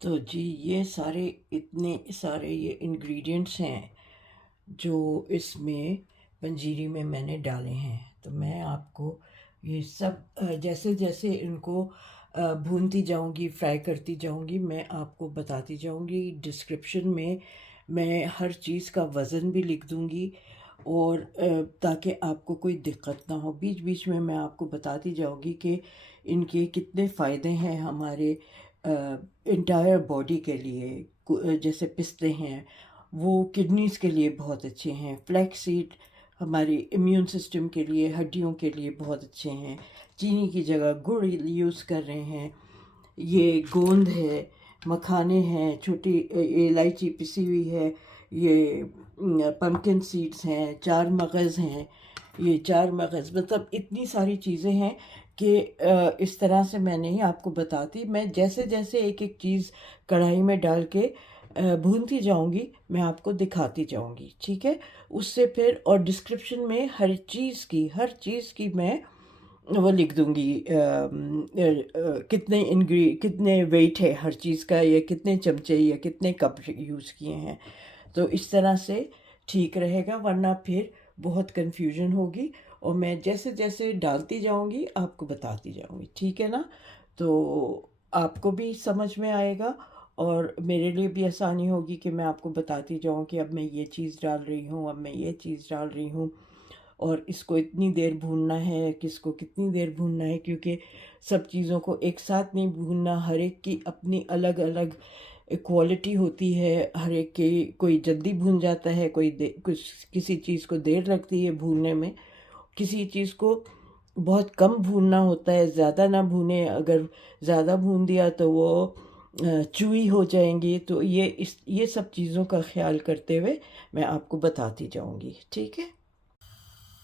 तो जी ये सारे इतने सारे ये इंग्रेडिएंट्स हैं जो इसमें पंजीरी में मैंने डाले हैं। तो मैं आपको ये सब जैसे जैसे इनको भूनती जाऊंगी, फ्राई करती जाऊंगी, मैं आपको बताती जाऊंगी। डिस्क्रिप्शन में मैं हर चीज़ का वज़न भी लिख दूंगी, और ताकि आपको कोई दिक्कत ना हो। बीच बीच में मैं आपको बताती जाऊंगी कि इनके कितने फ़ायदे हैं हमारे इंटायर बॉडी के लिए। जैसे पिस्ते हैं, वो किडनीज़ के लिए बहुत अच्छे हैं। फ्लैक्स सीड हमारी इम्यून सिस्टम के लिए, हड्डियों के लिए बहुत अच्छे हैं। चीनी की जगह गुड़ यूज़ कर रहे हैं। ये गोंद है, मखाने हैं, छोटी इलायची पिसी हुई है, ये पम्पकिन सीड्स हैं, चार मगज़ हैं, ये चार मगज़, मतलब इतनी सारी चीज़ें हैं कि इस तरह से मैंने ही आपको बताती। मैं जैसे जैसे एक एक चीज़ कढ़ाई में डाल के भूनती जाऊंगी, मैं आपको दिखाती जाऊंगी, ठीक है। उससे फिर और डिस्क्रिप्शन में हर चीज़ की मैं वो लिख दूंगी, कितने वेट है हर चीज़ का, या कितने चमचे या कितने कप यूज़ किए हैं। तो इस तरह से ठीक रहेगा, वरना फिर बहुत कंफ्यूजन होगी। और मैं जैसे जैसे डालती जाऊंगी आपको बताती जाऊंगी, ठीक है ना। तो आपको भी समझ में आएगा, और मेरे लिए भी आसानी होगी कि मैं आपको बताती जाऊँ कि अब मैं ये चीज़ डाल रही हूँ, अब मैं ये चीज़ डाल रही हूँ, और इसको इतनी देर भूनना है, किसको कितनी देर भूनना है। क्योंकि सब चीज़ों को एक साथ नहीं भूनना, हर एक की अपनी अलग अलग क्वालिटी होती है। हर एक की, कोई जल्दी भून जाता है, कुछ किसी चीज़ को देर लगती है भूनने में, किसी चीज़ को बहुत कम भूनना होता है, ज़्यादा ना भूने। अगर ज़्यादा भून दिया तो वो चुई हो जाएंगी। तो ये सब चीज़ों का ख्याल करते हुए मैं आपको बताती जाऊंगी, ठीक है।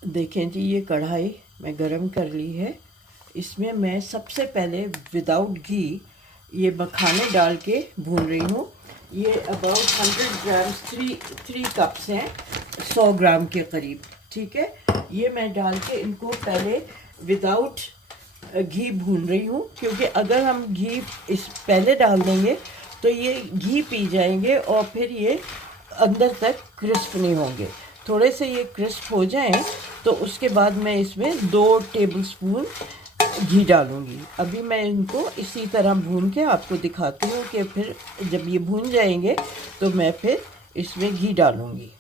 देखें जी, ये कढ़ाई मैं गरम कर ली है। इसमें मैं सबसे पहले विदाउट घी ये मखाने डाल के भून रही हूँ। ये अबाउट 100 ग्राम्स, थ्री कप्स हैं, 100 ग्राम के करीब, ठीक है। ये मैं डाल के इनको पहले विदाउट घी भून रही हूँ, क्योंकि अगर हम घी इस पहले डाल देंगे तो ये घी पी जाएंगे और फिर ये अंदर तक क्रिस्प नहीं होंगे। थोड़े से ये क्रिस्प हो जाएं तो उसके बाद मैं इसमें 2 टेबलस्पून घी डालूंगी। अभी मैं इनको इसी तरह भून के आपको दिखाती हूँ कि फिर जब ये भून जाएंगे तो मैं फिर इसमें घी डालूंगी।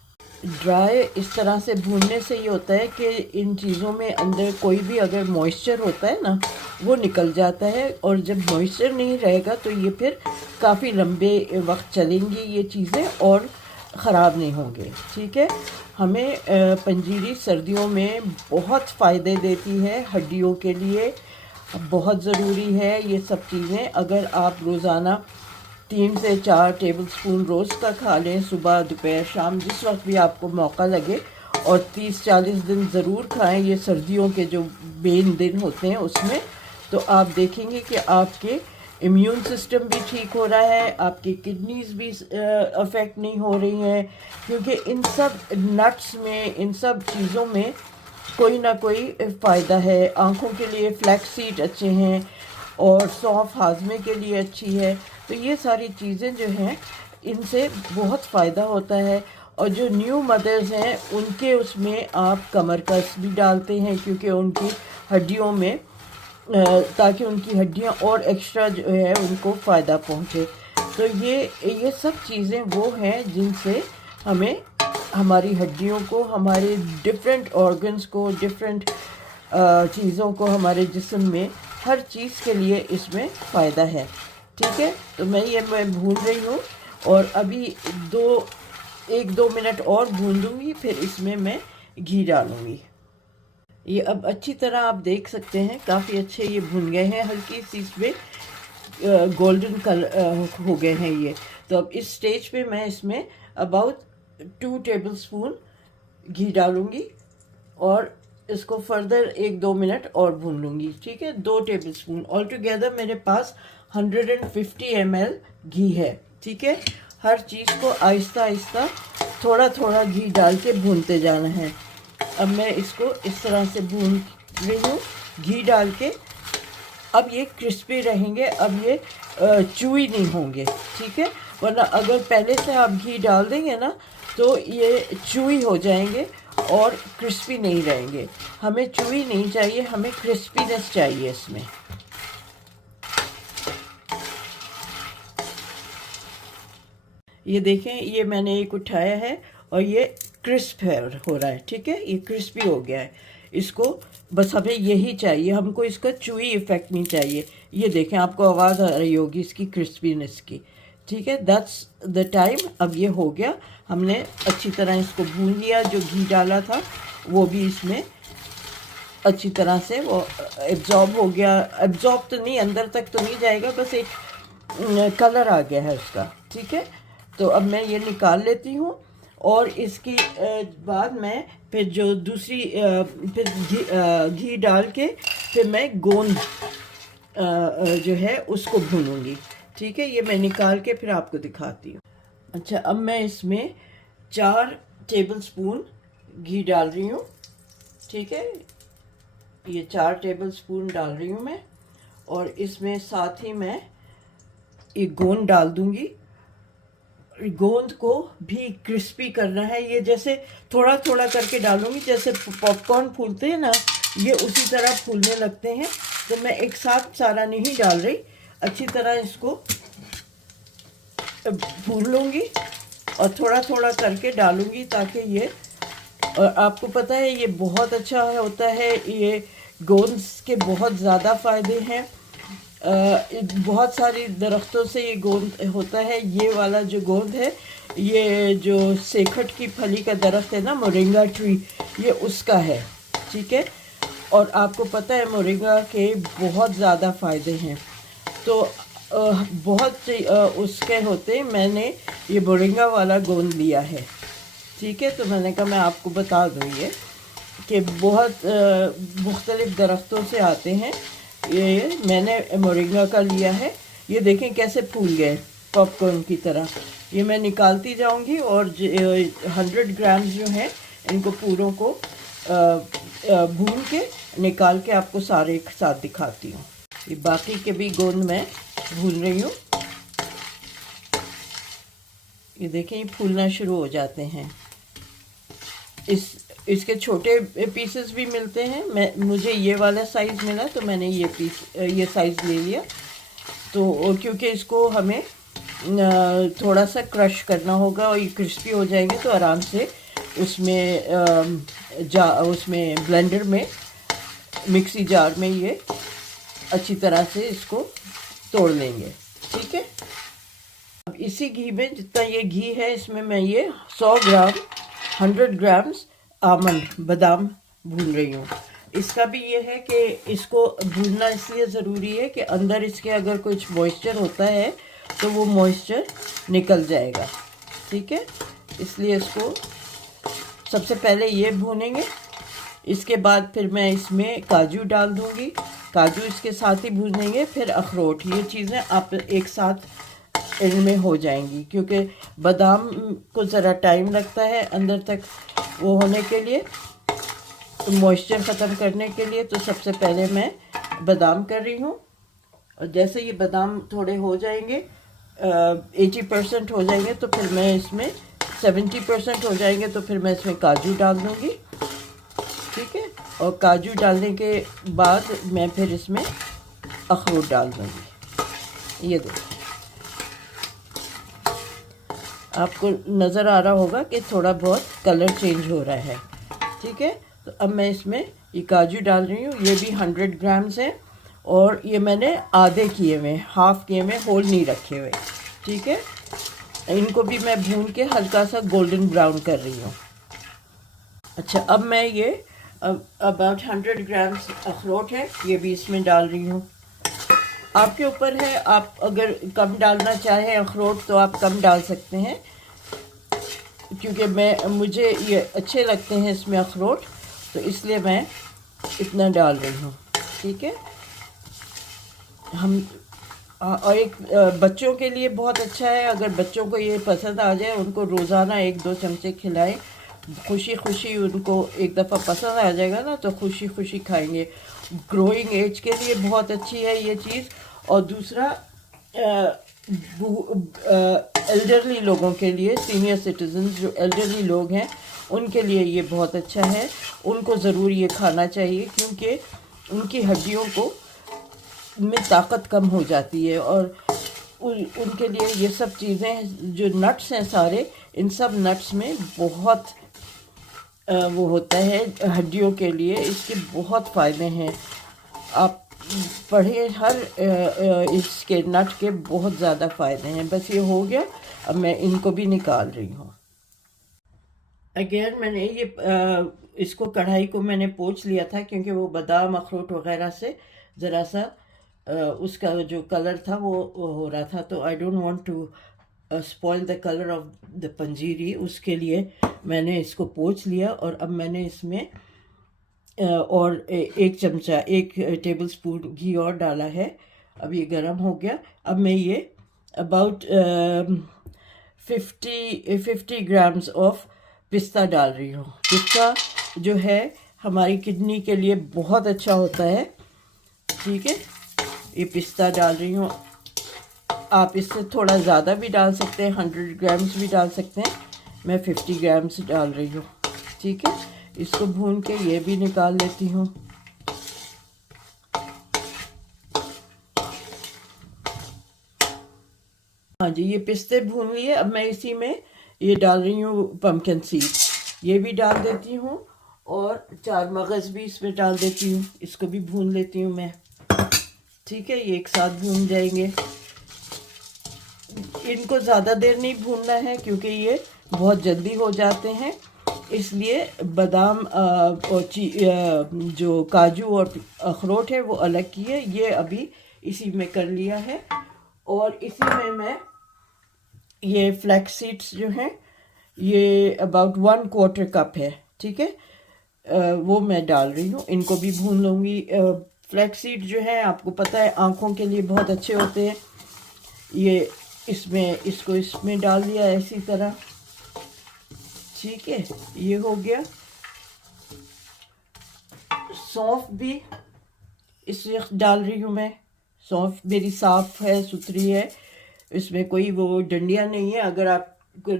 ड्राई इस तरह से भूनने से ये होता है कि इन चीज़ों में अंदर कोई भी अगर मॉइस्चर होता है ना, वो निकल जाता है। और जब मॉइस्चर नहीं रहेगा तो ये फिर काफ़ी लंबे वक्त चलेंगी ये चीज़ें, और ख़राब नहीं होंगे, ठीक है। हमें पंजीरी सर्दियों में बहुत फ़ायदे देती है, हड्डियों के लिए बहुत ज़रूरी है ये सब चीज़ें। अगर आप रोज़ाना 3 से 4 टेबलस्पून रोज़ का खा लें, सुबह दोपहर शाम, जिस वक्त भी आपको मौका लगे, और 30-40 दिन ज़रूर खाएं, ये सर्दियों के जो मेन दिन होते हैं उसमें, तो आप देखेंगे कि आपके इम्यून सिस्टम भी ठीक हो रहा है, आपकी किडनीज़ भी अफेक्ट नहीं हो रही हैं। क्योंकि इन सब नट्स में, इन सब चीज़ों में कोई ना कोई फ़ायदा है। आँखों के लिए फ्लैक्स सीड अच्छे हैं, और सौंफ हाजमे के लिए अच्छी है। तो ये सारी चीज़ें जो हैं, इनसे बहुत फ़ायदा होता है। और जो न्यू मदर्स हैं उनके उसमें आप कमर कस भी डालते हैं, क्योंकि उनकी हड्डियों में ताकि उनकी हड्डियां और एक्स्ट्रा जो है उनको फ़ायदा पहुंचे। तो ये सब चीज़ें वो हैं जिनसे हमें, हमारी हड्डियों को, हमारे डिफरेंट ऑर्गन्स को, डिफरेंट चीज़ों को, हमारे जिस्म में हर चीज़ के लिए इसमें फ़ायदा है। ठीक है। तो मैं भून रही हूँ और अभी 1-2 मिनट और भून दूँगी, फिर इसमें मैं घी डालूँगी। ये अब अच्छी तरह आप देख सकते हैं, काफ़ी अच्छे ये भुन गए हैं, हल्की सी इसमें गोल्डन कलर हो गए हैं ये। तो अब इस स्टेज पे मैं इसमें अबाउट 2 टेबलस्पून घी डालूँगी और इसको फर्दर 1-2 मिनट और भून लूँगी, ठीक है। 2 टेबलस्पून ऑल टुगेदर मेरे पास 150 ml घी है, ठीक है। हर चीज़ को आहिस्ता आहिस्ता थोड़ा थोड़ा घी डाल के भूनते जाना है। अब मैं इसको इस तरह से भून रही हूँ घी डाल के। अब ये क्रिस्पी रहेंगे, अब ये चूई नहीं होंगे, ठीक है। वरना अगर पहले से आप घी डाल देंगे ना तो ये चूई हो जाएंगे और क्रिस्पी नहीं रहेंगे। हमें चूई नहीं चाहिए, हमें क्रिस्पीनेस चाहिए इसमें। ये देखें, ये मैंने एक उठाया है और ये क्रिस्प हो रहा है, ठीक है। ये क्रिस्पी हो गया है। इसको बस हमें यही चाहिए, हमको इसका चूई इफेक्ट नहीं चाहिए। ये देखें, आपको आवाज़ आ रही होगी इसकी क्रिस्पीनेस की, ठीक है। That's the time. अब ये हो गया, हमने अच्छी तरह इसको भून लिया। जो घी डाला था वो भी इसमें अच्छी तरह से वो एब्जॉर्ब हो गया। एब्जॉर्ब तो नहीं, अंदर तक तो नहीं जाएगा, बस एक कलर आ गया है उसका, ठीक है। तो अब मैं ये निकाल लेती हूँ और इसकी बाद मैं फिर जो दूसरी फिर घी डाल के फिर मैं गोंद जो है उसको भूनूंगी, ठीक है। ये मैं निकाल के फिर आपको दिखाती हूँ। अच्छा, अब मैं इसमें 4 टेबलस्पून घी डाल रही हूँ, ठीक है। ये 4 टेबलस्पून डाल रही हूँ मैं, और इसमें साथ ही मैं ये गोंद डाल दूंगी। गोंद को भी क्रिस्पी करना है। ये जैसे थोड़ा थोड़ा करके डालूंगी, जैसे पॉपकॉर्न फूलते हैं ना, ये उसी तरह फूलने लगते हैं। तो मैं एक साथ सारा नहीं डाल रही, अच्छी तरह इसको भून लूँगी और थोड़ा थोड़ा करके डालूँगी, ताकि ये, और आपको पता है ये बहुत अच्छा होता है। ये गोंद के बहुत ज़्यादा फ़ायदे हैं। बहुत सारी दरख्तों से ये गोंद होता है। ये वाला जो गोंद है, ये जो सेखट की फली का दरख्त है ना, मोरिंगा ट्री, ये उसका है, ठीक है। और आपको पता है मोरिंगा के बहुत ज़्यादा फ़ायदे हैं। तो बहुत उसके होते, मैंने ये मोरिंगा वाला गोंद लिया है, ठीक है। तो मैंने कहा मैं आपको बता दूँ ये कि बहुत मुख्तलिफ़ दरख्तों से आते हैं। ये मैंने मोरिंगा का लिया है। ये देखें कैसे फूल गए पॉपकॉर्न की तरह। ये मैं निकालती जाऊंगी और 100 ग्राम्स जो हैं इनको पूरों को भून के निकाल के आपको सारे एक साथ दिखाती हूँ। ये बाकी के भी गोंद मैं भून रही हूँ। ये देखें, ये फूलना शुरू हो जाते हैं। इसके छोटे पीसेस भी मिलते हैं। मुझे ये वाला साइज़ मिला तो मैंने ये साइज़ ले लिया। तो क्योंकि इसको हमें थोड़ा सा क्रश करना होगा और ये क्रिस्पी हो जाएंगे तो आराम से उसमें ब्लेंडर में, मिक्सी जार में ये अच्छी तरह से इसको तोड़ लेंगे, ठीक है। अब इसी घी में, जितना ये घी है, इसमें मैं ये 100 ग्राम्स आमंड, बादाम भून रही हूँ। इसका भी ये है कि इसको भूनना इसलिए ज़रूरी है कि अंदर इसके अगर कुछ मॉइस्चर होता है तो वो मॉइस्चर निकल जाएगा, ठीक है। इसलिए इसको सबसे पहले ये भूनेंगे। इसके बाद फिर मैं इसमें काजू डाल दूँगी, काजू इसके साथ ही भूनेंगे। फिर अखरोट, ये चीज़ें आप एक साथ इनमें हो जाएंगी, क्योंकि बादाम को ज़रा टाइम लगता है अंदर तक वो होने के लिए, मॉइस्चर ख़त्म करने के लिए। तो सबसे पहले मैं बादाम कर रही हूँ, और जैसे ये बादाम थोड़े हो जाएंगे, 80% हो जाएंगे, तो फिर मैं इसमें 70% हो जाएंगे तो फिर मैं इसमें काजू डाल दूँगी, ठीक है। और काजू डालने के बाद मैं फिर इसमें अखरोट डाल दूँगी। ये देखिए, आपको नज़र आ रहा होगा कि थोड़ा बहुत कलर चेंज हो रहा है, ठीक है। तो अब मैं इसमें ये काजू डाल रही हूँ। ये भी 100 ग्राम्स है और ये मैंने आधे किए हुए, हाफ किए हुए, होल नहीं रखे हुए। ठीक है, इनको भी मैं भून के हल्का सा गोल्डन ब्राउन कर रही हूँ। अच्छा, अब मैं ये अबाउट 100 ग्राम्स अखरोट है, ये भी इसमें डाल रही हूँ। आपके ऊपर है, आप अगर कम डालना चाहें अखरोट तो आप कम डाल सकते हैं, क्योंकि मुझे ये अच्छे लगते हैं इसमें अखरोट, तो इसलिए मैं इतना डाल रही हूँ। ठीक है, और एक बच्चों के लिए बहुत अच्छा है, अगर बच्चों को ये पसंद आ जाए, उनको रोज़ाना 1-2 चमचे खिलाएं, खुशी खुशी उनको एक दफ़ा पसंद आ जाएगा ना तो खुशी खुशी खाएंगे। ग्रोइंग एज के लिए बहुत अच्छी है ये चीज़। और दूसरा एल्डरली लोगों के लिए, सीनियर सिटीजन जो एल्डरली लोग हैं उनके लिए ये बहुत अच्छा है, उनको ज़रूर ये खाना चाहिए, क्योंकि उनकी हड्डियों को में ताकत कम हो जाती है। और उनके लिए ये सब चीज़ें जो नट्स हैं सारे, इन सब नट्स में बहुत वो होता है हड्डियों के लिए, इसके बहुत फ़ायदे हैं। आप पढ़े, हर इसके नट के बहुत ज़्यादा फ़ायदे हैं। बस ये हो गया, अब मैं इनको भी निकाल रही हूँ। अगेन मैंने ये इसको, कढ़ाई को मैंने पोंछ लिया था, क्योंकि वो बादाम अखरोट वगैरह से ज़रा सा उसका जो कलर था वो हो रहा था, तो I don't want to spoil the colour of the panjiri. उसके लिए मैंने इसको पोंछ लिया, और अब मैंने इसमें और 1 टेबल स्पून घी और डाला है। अब ये गर्म हो गया। अब मैं ये अबाउट 50 ग्राम्स ऑफ पिस्ता डाल रही हूँ। पिस्ता जो है हमारी किडनी के लिए बहुत अच्छा होता है। ठीक है, ये पिस्ता डाल रही हूँ। आप इससे थोड़ा ज़्यादा भी डाल सकते हैं, 100 ग्राम्स भी डाल सकते हैं। मैं 50 ग्राम्स डाल रही हूँ। ठीक है, इसको भून के ये भी निकाल लेती हूँ। हाँ जी, ये पिस्ते भून लिए। अब मैं इसी में ये डाल रही हूँ पम्पकिन सीड, ये भी डाल देती हूँ, और 4 मगज़ भी इसमें डाल देती हूँ। इसको भी भून लेती हूँ मैं। ठीक है, ये एक साथ भून जाएंगे। इनको ज़्यादा देर नहीं भूनना है, क्योंकि ये बहुत जल्दी हो जाते हैं, इसलिए बादाम और जो काजू और अखरोट है वो अलग किए, ये अभी इसी में कर लिया है। और इसी में मैं ये फ्लैक्स सीड्स जो हैं, ये अबाउट 1/4 कप है। ठीक है, वो मैं डाल रही हूँ, इनको भी भून लूँगी। फ्लैक्स सीड जो है आपको पता है आँखों के लिए बहुत अच्छे होते हैं। ये इसमें डाल दिया इसी तरह। ठीक है, ये हो गया। सौंफ भी इसमें डाल रही हूँ मैं। सौंफ मेरी साफ़ है, सुथरी है, इसमें कोई वो डंडियाँ नहीं है। अगर आपको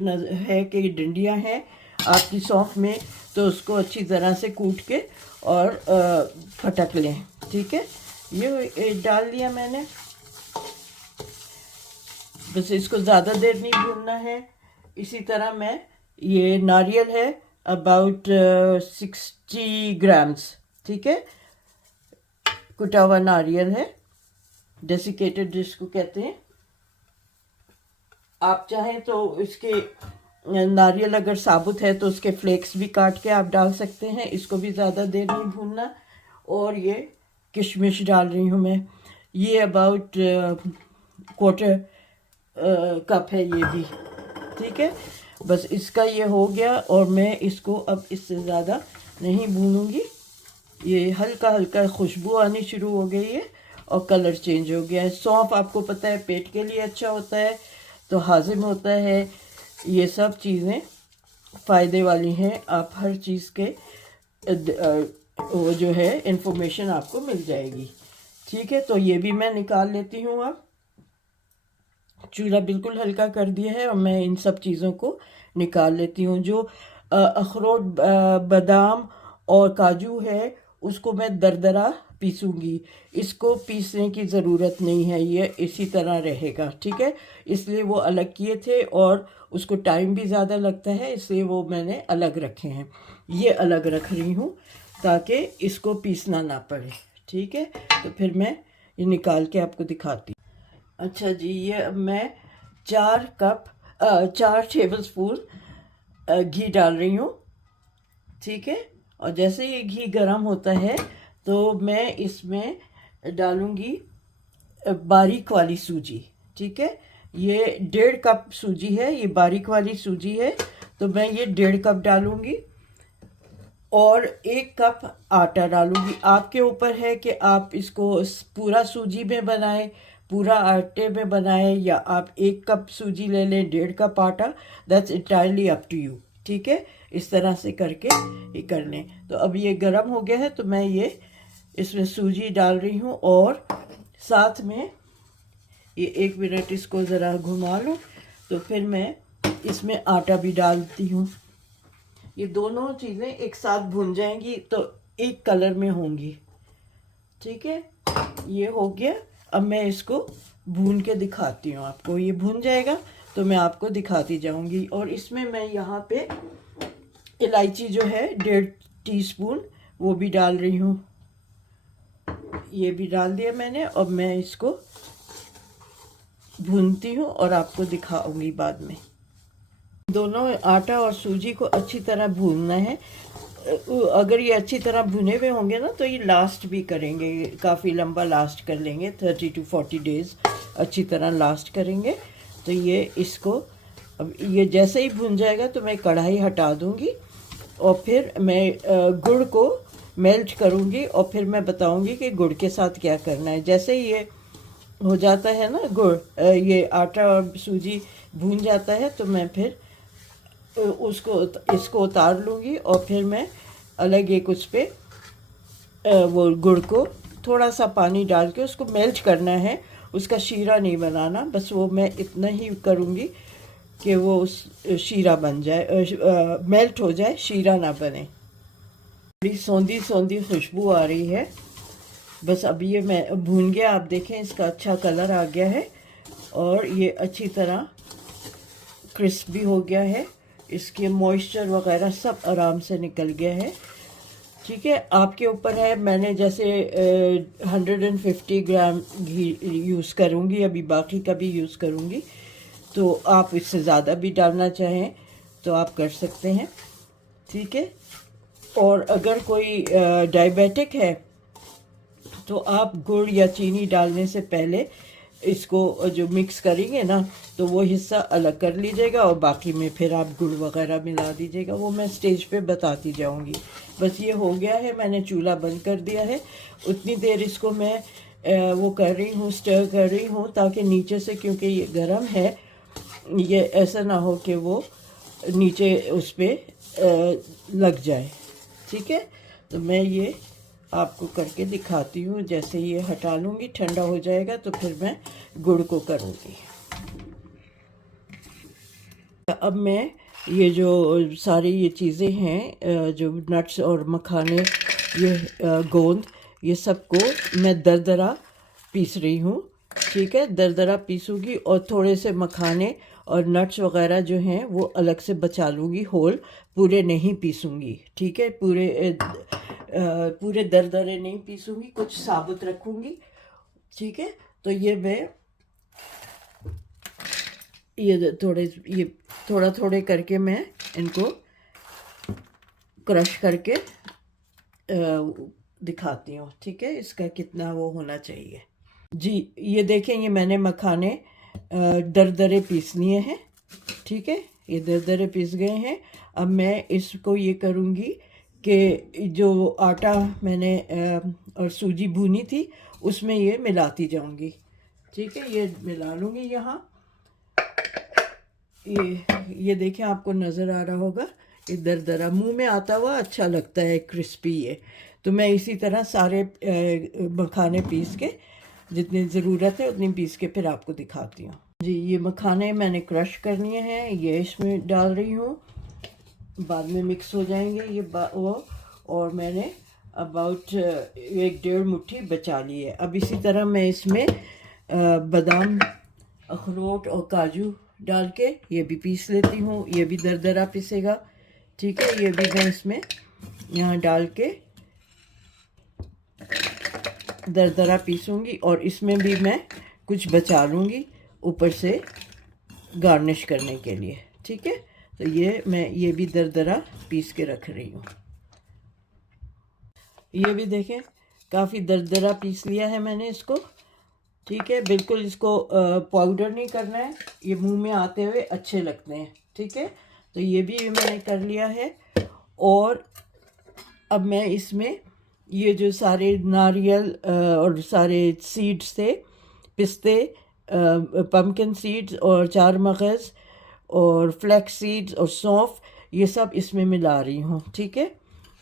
है कि डंडियाँ हैं आपकी सौंफ में, तो उसको अच्छी तरह से कूट के और फटक लें। ठीक है, ये डाल दिया मैंने। बस इसको ज़्यादा देर नहीं भूनना है। इसी तरह मैं, ये नारियल है अबाउट 60 ग्राम्स। ठीक है, कुटा हुआ नारियल है, डेसिकेटेड जिसको कहते हैं। आप चाहें तो इसके नारियल अगर साबुत है तो उसके फ्लेक्स भी काट के आप डाल सकते हैं। इसको भी ज़्यादा देर नहीं भूनना। और ये किशमिश डाल रही हूँ मैं, ये अबाउट 1/4 कप है ये भी। ठीक है, बस इसका ये हो गया, और मैं इसको अब इससे ज़्यादा नहीं भूनूंगी। ये हल्का हल्का खुशबू आनी शुरू हो गई है और कलर चेंज हो गया है। सौंफ आपको पता है पेट के लिए अच्छा होता है, तो हाजिम होता है। ये सब चीज़ें फ़ायदे वाली हैं। आप हर चीज़ के वो जो है इन्फॉर्मेशन आपको मिल जाएगी। ठीक है, तो ये भी मैं निकाल लेती हूँ। अब चूल्हा बिल्कुल हल्का कर दिया है, और मैं इन सब चीज़ों को निकाल लेती हूँ। जो अखरोट, बादाम और काजू है, उसको मैं दरदरा पीसूँगी। इसको पीसने की ज़रूरत नहीं है, ये इसी तरह रहेगा। ठीक है, इसलिए वो अलग किए थे, और उसको टाइम भी ज़्यादा लगता है, इसलिए वो मैंने अलग रखे हैं। ये अलग रख रही हूँ ताकि इसको पीसना ना पड़े। ठीक है, तो फिर मैं ये निकाल के आपको दिखाती हूँ। अच्छा जी, ये अब मैं 4 टेबल स्पून घी डाल रही हूँ। ठीक है, और जैसे ये घी गर्म होता है तो मैं इसमें डालूंगी बारीक वाली सूजी। ठीक है, ये 1.5 कप सूजी है, ये बारीक वाली सूजी है, तो मैं ये 1.5 कप डालूंगी। और 1 कप आटा डालूंगी। आपके ऊपर है कि आप इसको पूरा सूजी में बनाएं, पूरा आटे में बनाएं, या आप 1 कप सूजी ले लें, 1.5 कप आटा। That's entirely up to you. ठीक है, इस तरह से करके ये कर लें। तो अब ये गर्म हो गया है, तो मैं ये इसमें सूजी डाल रही हूँ, और साथ में ये 1 मिनट इसको ज़रा घुमा लूँ, तो फिर मैं इसमें आटा भी डालती हूँ। ये दोनों चीज़ें एक साथ भून जाएंगी तो एक कलर में होंगी। ठीक है, ये हो गया। अब मैं इसको भून के दिखाती हूँ आपको। ये भून जाएगा तो मैं आपको दिखाती जाऊंगी। और इसमें मैं यहाँ पे इलायची जो है 1.5 टीस्पून वो भी डाल रही हूँ। ये भी डाल दिया मैंने। अब मैं इसको भूनती हूँ और आपको दिखाऊंगी बाद में। दोनों आटा और सूजी को अच्छी तरह भूनना है। अगर ये अच्छी तरह भुने हुए होंगे ना तो ये लास्ट भी करेंगे, काफ़ी लंबा लास्ट कर लेंगे, 30 to 40 डेज़ अच्छी तरह लास्ट करेंगे। तो ये इसको अब ये जैसे ही भुन जाएगा तो मैं कढ़ाई हटा दूंगी, और फिर मैं गुड़ को मेल्ट करूंगी, और फिर मैं बताऊंगी कि गुड़ के साथ क्या करना है। जैसे ही ये हो जाता है ना गुड़, ये आटा और सूजी भून जाता है, तो मैं फिर इसको उतार लूँगी, और फिर मैं अलग एक उस पे वो गुड़ को थोड़ा सा पानी डाल के उसको मेल्ट करना है। उसका शीरा नहीं बनाना, बस वो मैं इतना ही करूँगी कि वो उस शीरा बन जाए, मेल्ट हो जाए, शीरा ना बने। बड़ी सौंधी सौंधी खुशबू आ रही है। बस अभी ये मैं भून गया, आप देखें इसका अच्छा कलर आ गया है, और ये अच्छी तरह क्रिस्पी हो गया है। इसके मॉइस्चर वगैरह सब आराम से निकल गया है। ठीक है, आपके ऊपर है। मैंने जैसे 150 ग्राम घी यूज़ करूँगी, अभी बाकी का भी यूज़ करूँगी, तो आप इससे ज़्यादा भी डालना चाहें तो आप कर सकते हैं। ठीक है, और अगर कोई डायबिटिक है तो आप गुड़ या चीनी डालने से पहले इसको जो मिक्स करेंगे ना, तो वो हिस्सा अलग कर लीजिएगा, और बाकी में फिर आप गुड़ वगैरह मिला दीजिएगा। वो मैं स्टेज पे बताती जाऊंगी। बस ये हो गया है, मैंने चूल्हा बंद कर दिया है। उतनी देर इसको मैं वो कर रही हूँ, स्टर कर रही हूँ, ताकि नीचे से, क्योंकि ये गर्म है, ये ऐसा ना हो कि वो नीचे उस पर लग जाए। ठीक है, तो मैं ये आपको करके दिखाती हूँ। जैसे ये हटा लूँगी, ठंडा हो जाएगा, तो फिर मैं गुड़ को करूँगी। अब मैं ये जो सारी ये चीज़ें हैं, जो नट्स और मखाने, ये गोंद, ये सबको मैं दरदरा पीस रही हूँ। ठीक है, दरदरा पीसूँगी, और थोड़े से मखाने और नट्स वगैरह जो हैं वो अलग से बचा लूँगी, होल पूरे नहीं पीसूँगी। ठीक है, पूरे दरदरे नहीं पीसूँगी, कुछ साबुत रखूँगी। ठीक है, तो ये मैं ये थोड़ा थोड़े करके मैं इनको क्रश करके दिखाती हूँ। ठीक है, इसका कितना वो होना चाहिए जी। ये देखें, ये मैंने मखाने दरदरे पीस लिए हैं। ठीक है, ये दरदरे पीस गए हैं। अब मैं इसको ये करूँगी कि जो आटा मैंने और सूजी भूनी थी उसमें ये मिलाती जाऊँगी। ठीक है, ये मिला लूँगी यहाँ। ये देखें, आपको नज़र आ रहा होगा, ये दरदरा मुंह में आता हुआ अच्छा लगता है, क्रिस्पी है। तो मैं इसी तरह सारे मखाने पीस के, जितनी ज़रूरत है उतनी पीस के फिर आपको दिखाती हूँ जी। ये मखाने मैंने क्रश करनी है, ये इसमें डाल रही हूँ, बाद में मिक्स हो जाएंगे ये वो। और मैंने अबाउट 1-1.5 मुट्ठी बचा ली है। अब इसी तरह मैं इसमें बादाम, अखरोट और काजू डाल के ये भी पीस लेती हूँ। ये भी दरदरा पिसेगा। ठीक है, ये भी मैं इसमें यहाँ डाल के दरदरा पीसूँगी और इसमें भी मैं कुछ बचा लूँगी ऊपर से गार्निश करने के लिए। ठीक है, तो ये भी दरदरा पीस के रख रही हूँ। ये भी देखें काफ़ी दरदरा पीस लिया है मैंने इसको। ठीक है, बिल्कुल इसको पाउडर नहीं करना है, ये मुंह में आते हुए अच्छे लगते हैं। ठीक है, तो ये भी मैंने कर लिया है। और अब मैं इसमें ये जो सारे नारियल और सारे सीड्स थे, पिस्ते, पम्पकिन सीड्स और चार मगज़ और फ्लैक्स सीड्स और सौंफ, ये सब इसमें मिला रही हूँ। ठीक है,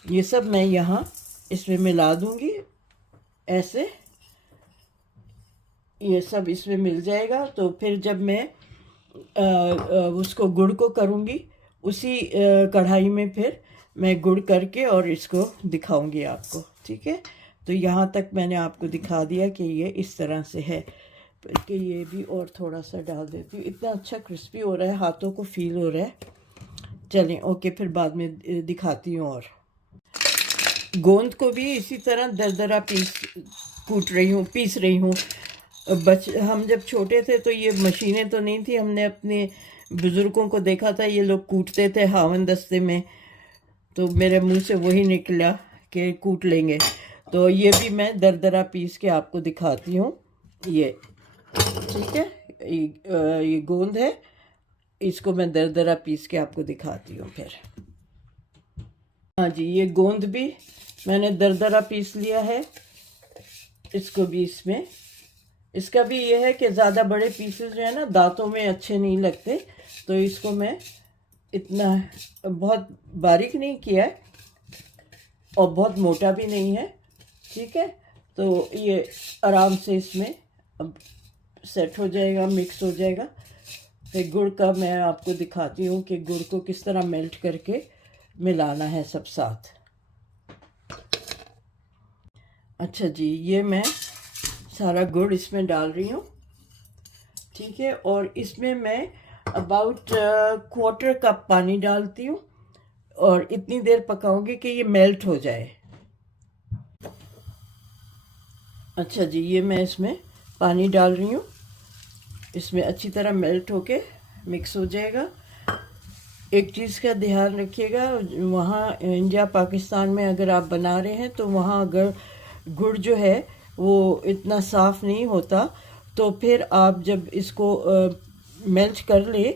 ये सब मैं यहाँ इसमें मिला दूँगी ऐसे, ये सब इसमें मिल जाएगा। तो फिर जब मैं उसको गुड़ को करूँगी उसी कढ़ाई में फिर मैं गुड़ करके और इसको दिखाऊंगी आपको। ठीक है, तो यहाँ तक मैंने आपको दिखा दिया कि ये इस तरह से है। कि ये भी और थोड़ा सा डाल देती हूँ, इतना अच्छा क्रिस्पी हो रहा है, हाथों को फील हो रहा है। चलें, ओके, फिर बाद में दिखाती हूँ। और गोंद को भी इसी तरह दरदरा पीस रही हूँ। हम जब छोटे थे तो ये मशीनें तो नहीं थी, हमने अपने बुज़ुर्गों को देखा था, ये लोग कूटते थे हावन दस्ते में, तो मेरे मुंह से वही निकला कि कूट लेंगे। तो ये भी मैं दरदरा पीस के आपको दिखाती हूँ। ये ठीक है, ये गोंद है, इसको मैं दरदरा पीस के आपको दिखाती हूँ फिर। हाँ जी, ये गोंद भी मैंने दरदरा पीस लिया है। इसको भी इसका भी ये है कि ज़्यादा बड़े पीसेस जो है ना दांतों में अच्छे नहीं लगते, तो इसको मैं इतना बहुत बारीक नहीं किया है और बहुत मोटा भी नहीं है। ठीक है, तो ये आराम से इसमें अब सेट हो जाएगा, मिक्स हो जाएगा। फिर गुड़ का मैं आपको दिखाती हूँ कि गुड़ को किस तरह मेल्ट करके मिलाना है सब साथ। अच्छा जी, ये मैं सारा गुड़ इसमें डाल रही हूँ। ठीक है, और इसमें मैं अबाउट क्वार्टर कप पानी डालती हूँ और इतनी देर पकाऊंगी कि ये मेल्ट हो जाए। अच्छा जी, ये मैं इसमें पानी डाल रही हूँ, इसमें अच्छी तरह मेल्ट होके मिक्स हो जाएगा। एक चीज़ का ध्यान रखिएगा, वहाँ इंडिया पाकिस्तान में अगर आप बना रहे हैं तो वहाँ अगर गुड़ जो है वो इतना साफ़ नहीं होता, तो फिर आप जब इसको मेल्ट कर ले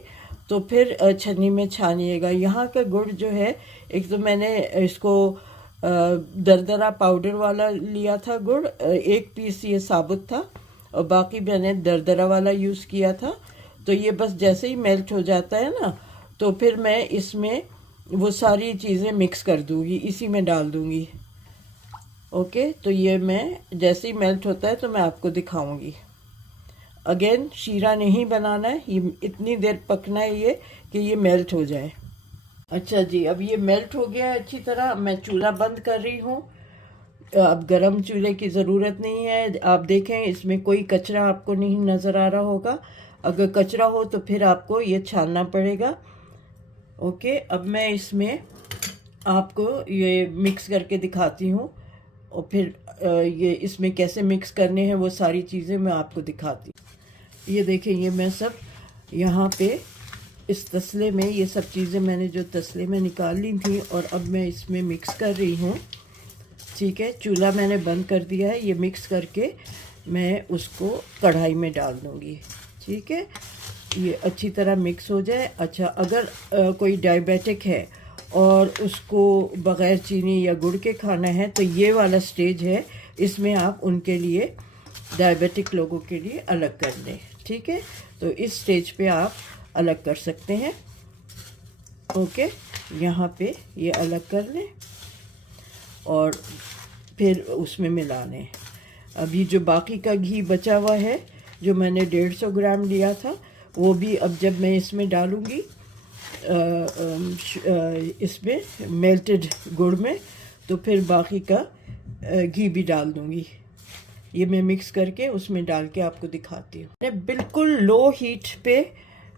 तो फिर छन्नी में छानिएगा। यहाँ का गुड़ जो है, एक तो मैंने इसको दरदरा पाउडर वाला लिया था गुड़, एक पीस ये साबुत था और बाकी मैंने दरदरा वाला यूज़ किया था। तो ये बस जैसे ही मेल्ट हो जाता है ना, तो फिर मैं इसमें वो सारी चीज़ें मिक्स कर दूँगी, इसी में डाल दूँगी। ओके, तो ये मैं जैसे ही मेल्ट होता है तो मैं आपको दिखाऊंगी। अगेन शीरा नहीं बनाना है, ये इतनी देर पकना है ये कि ये मेल्ट हो जाए। अच्छा जी, अब ये मेल्ट हो गया है अच्छी तरह। मैं चूल्हा बंद कर रही हूँ। अब गरम चूल्हे की ज़रूरत नहीं है। आप देखें इसमें कोई कचरा आपको नहीं नज़र आ रहा होगा, अगर कचरा हो तो फिर आपको ये छानना पड़ेगा। ओके, अब मैं इसमें आपको ये मिक्स करके दिखाती हूँ और फिर ये इसमें कैसे मिक्स करने हैं वो सारी चीज़ें मैं आपको दिखाती हूँ। ये देखें, ये मैं सब यहाँ पे इस तसले में ये सब चीज़ें मैंने जो तसले में निकाल ली थी और अब मैं इसमें मिक्स कर रही हूँ। ठीक है, चूल्हा मैंने बंद कर दिया है। ये मिक्स करके मैं उसको कढ़ाई में डाल दूँगी। ठीक है, ये अच्छी तरह मिक्स हो जाए। अच्छा, अगर कोई डायबिटिक है और उसको बग़ैर चीनी या गुड़ के खाना है तो ये वाला स्टेज है, इसमें आप उनके लिए, डायबिटिक लोगों के लिए अलग कर दें। ठीक है, तो इस स्टेज पे आप अलग कर सकते हैं। ओके, यहाँ पे ये अलग कर लें और फिर उसमें मिला लें। अभी जो बाकी का घी बचा हुआ है, जो मैंने 150 ग्राम लिया था, वो भी अब जब मैं इसमें डालूँगी इसमें मेल्टेड गुड़ में, तो फिर बाकी का घी भी डाल दूँगी। ये मैं मिक्स करके उसमें डाल के आपको दिखाती हूँ। मैंने बिल्कुल लो हीट पे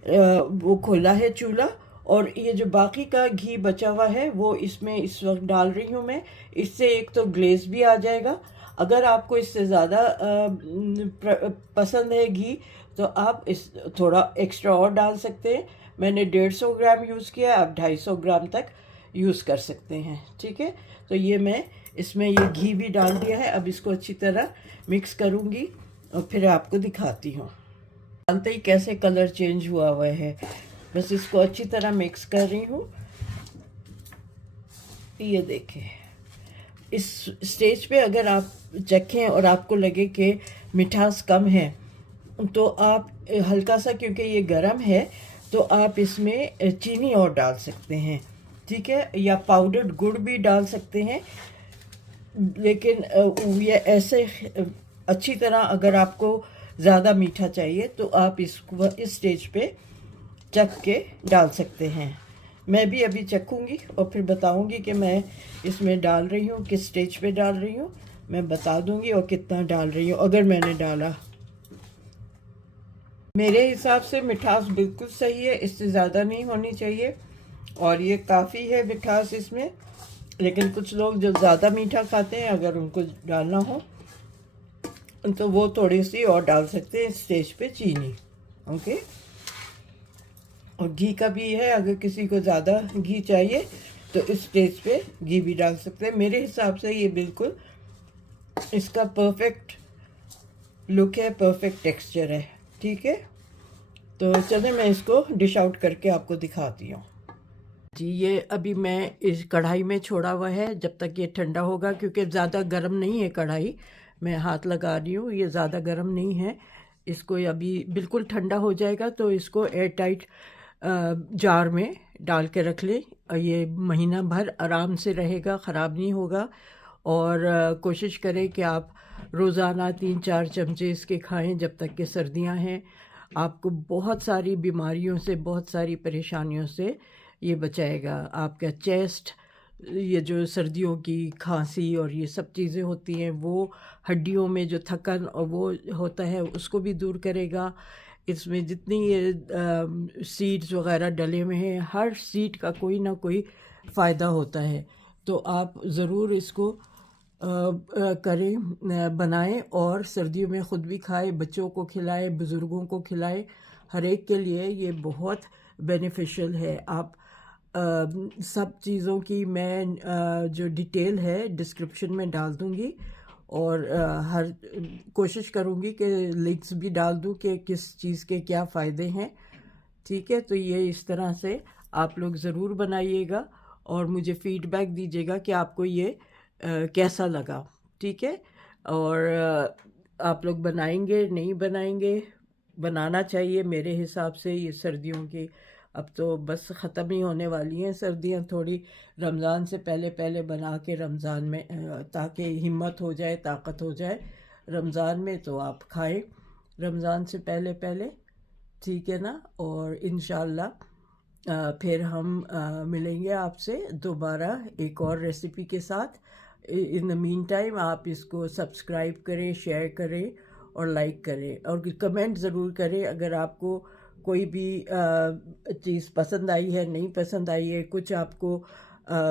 वो खोला है चूल्हा और ये जो बाकी का घी बचा हुआ है वो इसमें इस वक्त डाल रही हूँ मैं। इससे एक तो ग्लेज भी आ जाएगा। अगर आपको इससे ज़्यादा पसंद है घी तो आप इस थोड़ा एक्स्ट्रा और डाल सकते हैं। मैंने 150 ग्राम यूज़ किया, आप 250 ग्राम तक यूज़ कर सकते हैं। ठीक है, तो ये मैं इसमें ये घी भी डाल दिया है। अब इसको अच्छी तरह मिक्स करूँगी और फिर आपको दिखाती हूँ। जानते ही कैसे कलर चेंज हुआ है। बस इसको अच्छी तरह मिक्स कर रही हूँ। ये देखें, इस स्टेज पे अगर आप चखें और आपको लगे कि मिठास कम है तो आप हल्का सा, क्योंकि ये गरम है, तो आप इसमें चीनी और डाल सकते हैं। ठीक है, या पाउडर्ड गुड़ भी डाल सकते हैं। लेकिन ये ऐसे अच्छी तरह अगर आपको ज़्यादा मीठा चाहिए तो आप इसको इस स्टेज पे चख के डाल सकते हैं। मैं भी अभी चखूँगी और फिर बताऊँगी कि मैं इसमें डाल रही हूँ, किस स्टेज पे डाल रही हूँ, मैं बता दूँगी और कितना डाल रही हूँ अगर मैंने डाला। मेरे हिसाब से मिठास बिल्कुल सही है, इससे ज़्यादा नहीं होनी चाहिए और ये काफ़ी है मिठास इसमें। लेकिन कुछ लोग जो ज़्यादा मीठा खाते हैं, अगर उनको डालना हो तो वो थोड़ी सी और डाल सकते हैं इस स्टेज पे चीनी। ओके, और घी का भी है, अगर किसी को ज़्यादा घी चाहिए तो इस स्टेज पे घी भी डाल सकते हैं। मेरे हिसाब से ये बिल्कुल इसका परफेक्ट लुक है, परफेक्ट टेक्सचर है। ठीक है, तो चले मैं इसको डिश आउट करके आपको दिखाती हूँ। जी, ये अभी मैं इस कढ़ाई में छोड़ा हुआ है जब तक ये ठंडा होगा, क्योंकि ज़्यादा गर्म नहीं है कढ़ाई। मैं हाथ लगा रही हूँ, ये ज़्यादा गर्म नहीं है। इसको अभी बिल्कुल ठंडा हो जाएगा तो इसको एयर टाइट जार में डाल के रख लें। ये महीना भर आराम से रहेगा, ख़राब नहीं होगा। और कोशिश करें कि आप रोज़ाना 3-4 चमचे इसके खाएं जब तक कि सर्दियां हैं। आपको बहुत सारी बीमारियों से, बहुत सारी परेशानियों से ये बचाएगा। आपका चेस्ट, ये जो सर्दियों की खांसी और ये सब चीज़ें होती हैं, वो हड्डियों में जो थकन और वो होता है उसको भी दूर करेगा। इसमें जितनी ये सीड्स वगैरह डले हुए हैं, हर सीड का कोई ना कोई फ़ायदा होता है। तो आप ज़रूर इसको करें, बनाएं और सर्दियों में ख़ुद भी खाएं, बच्चों को खिलाएं, बुज़ुर्गों को खिलाएं। हर एक के लिए ये बहुत बेनिफिशियल है। आप सब चीज़ों की मैं जो डिटेल है डिस्क्रिप्शन में डाल दूँगी और हर कोशिश करूँगी कि लिंक्स भी डाल दूँ कि किस चीज़ के क्या फ़ायदे हैं। ठीक है, तो ये इस तरह से आप लोग ज़रूर बनाइएगा और मुझे फ़ीडबैक दीजिएगा कि आपको ये कैसा लगा। ठीक है, और आप लोग बनाएंगे नहीं बनाएंगे, बनाना चाहिए मेरे हिसाब से। ये सर्दियों की अब तो बस ख़त्म ही होने वाली हैं सर्दियां, थोड़ी रमज़ान से पहले पहले बना के रमज़ान में ताकि हिम्मत हो जाए, ताकत हो जाए रमज़ान में, तो आप खाएं रमज़ान से पहले पहले। ठीक है ना, और इंशाल्लाह फिर हम मिलेंगे आपसे दोबारा एक और रेसिपी के साथ। इन द मीन टाइम आप इसको सब्सक्राइब करें, शेयर करें और लाइक करें और कमेंट ज़रूर करें। अगर आपको कोई भी चीज़ पसंद आई है, नहीं पसंद आई है, कुछ आपको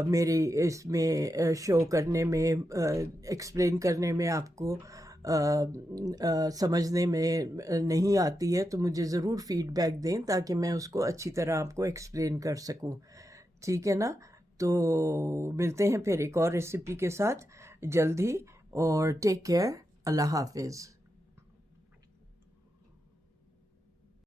मेरी इसमें शो करने में, एक्सप्लेन करने में आपको समझने में नहीं आती है, तो मुझे ज़रूर फ़ीडबैक दें ताकि मैं उसको अच्छी तरह आपको एक्सप्लेन कर सकूं। ठीक है ना, तो मिलते हैं फिर एक और रेसिपी के साथ जल्द ही, और टेक केयर। अल्लाह हाफिज़।